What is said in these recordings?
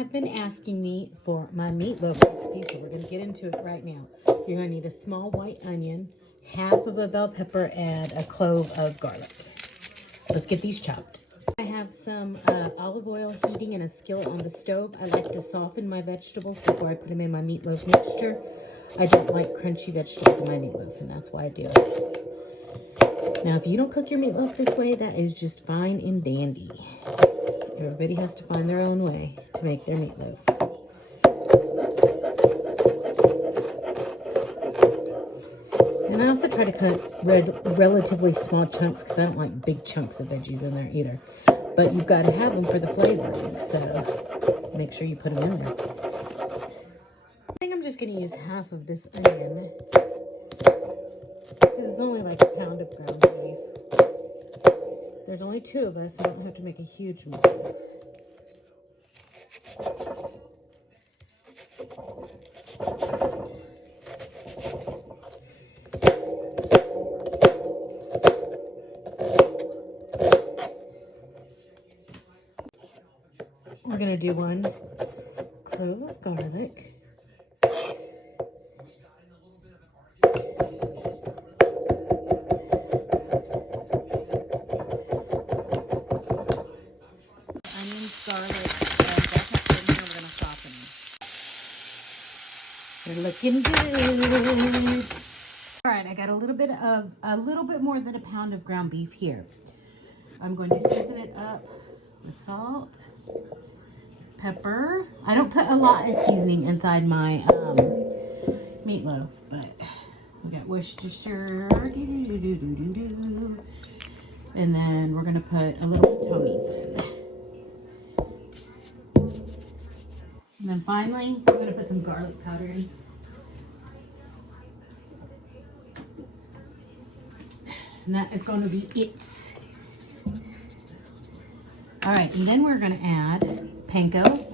have been asking me for my meatloaf recipe, so we're going to get into it right now. You're going to need a small white onion, half of a bell pepper, and a clove of garlic. Let's get these chopped. I have some olive oil heating in a skillet on the stove. I like to soften my vegetables before I put them in my meatloaf mixture. I don't like crunchy vegetables in my meatloaf, and that's why I do it. Now, if you don't cook your meatloaf this way, that is just fine and dandy. Everybody has to find their own way to make their meatloaf. And I also try to cut relatively small chunks because I don't like big chunks of veggies in there either. But you've got to have them for the flavoring, so make sure you put them in there. I think I'm just going to use half of this onion. This is only like a pound of ground beef. There's only 2 of us, so I don't have to make a huge meal. We're going to do 1 clove of garlic. They're looking good. All right, I got a little bit more than a pound of ground beef here. I'm going to season it up with salt, pepper. I don't put a lot of seasoning inside my meatloaf, but we got Worcestershire, and then we're gonna put a little Tony's in. And then finally, I'm going to put some garlic powder in. And that is going to be it. All right, and then we're going to add panko.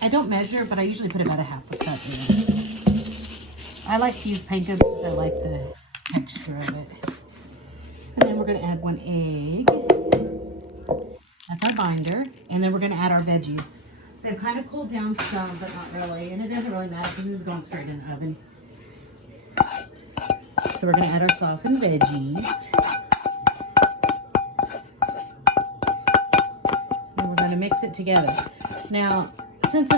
I don't measure, but I usually put about a half a cup in. I like to use panko because I like the texture of it. And then we're going to add 1 egg. That's our binder. And then we're going to add our veggies. They've kind of cooled down some, but not really. And it doesn't really matter because this is going straight in the oven. So we're going to add our softened veggies. And we're going to mix it together. Now, since the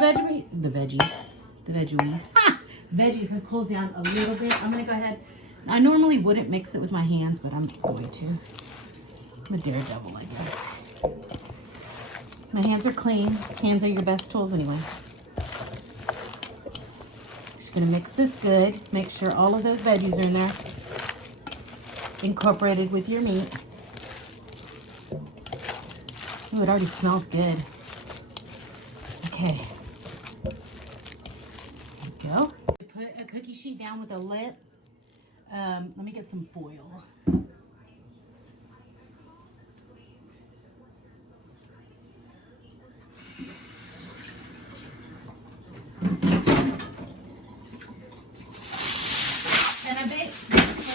veggies have cooled down a little bit, I'm going to go ahead. I normally wouldn't mix it with my hands, but I'm going to. I'm a daredevil, I guess. My hands are clean. Hands are your best tools anyway. Just gonna mix this good. Make sure all of those veggies are in there. Incorporated with your meat. Ooh, it already smells good. Okay. There we go. Put a cookie sheet down with a lid. Let me get some foil.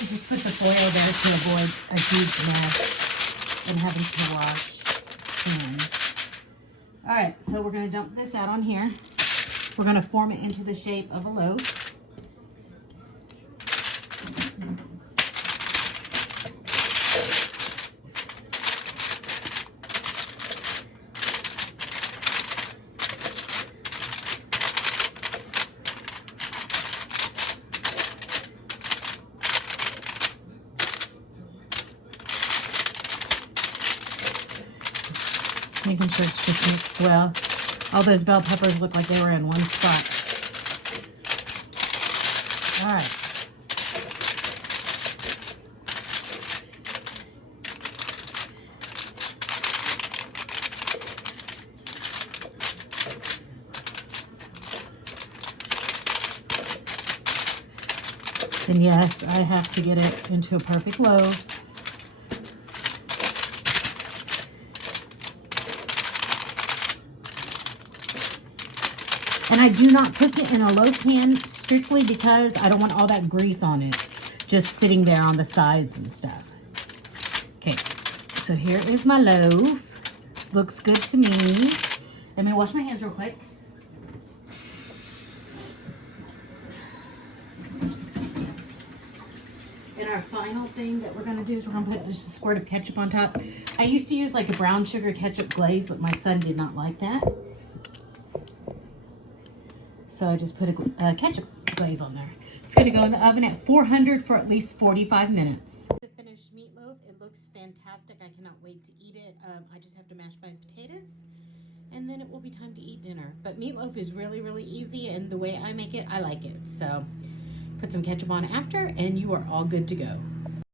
Just put the foil there to avoid a huge mess and having to wash hands. All right, so we're going to dump this out on here. We're going to form it into the shape of a loaf. Making sure it's just mixed well. All those bell peppers look like they were in one spot. All right. And yes, I have to get it into a perfect loaf. And I do not cook it in a low pan strictly because I don't want all that grease on it just sitting there on the sides and stuff. Okay, so here is my loaf. Looks good to me. Let me wash my hands real quick. our final thing that we're going to do is we're going to put just a squirt of ketchup on top. I used to use like a brown sugar ketchup glaze, but my son did not like that. So I just put a ketchup glaze on there. It's going to go in the oven at 400 for at least 45 minutes. The finished meatloaf, it looks fantastic. I cannot wait to eat it. I just have to mash my potatoes, and then it will be time to eat dinner. But meatloaf is really, really easy, and the way I make it, I like it. So put some ketchup on after, and you are all good to go.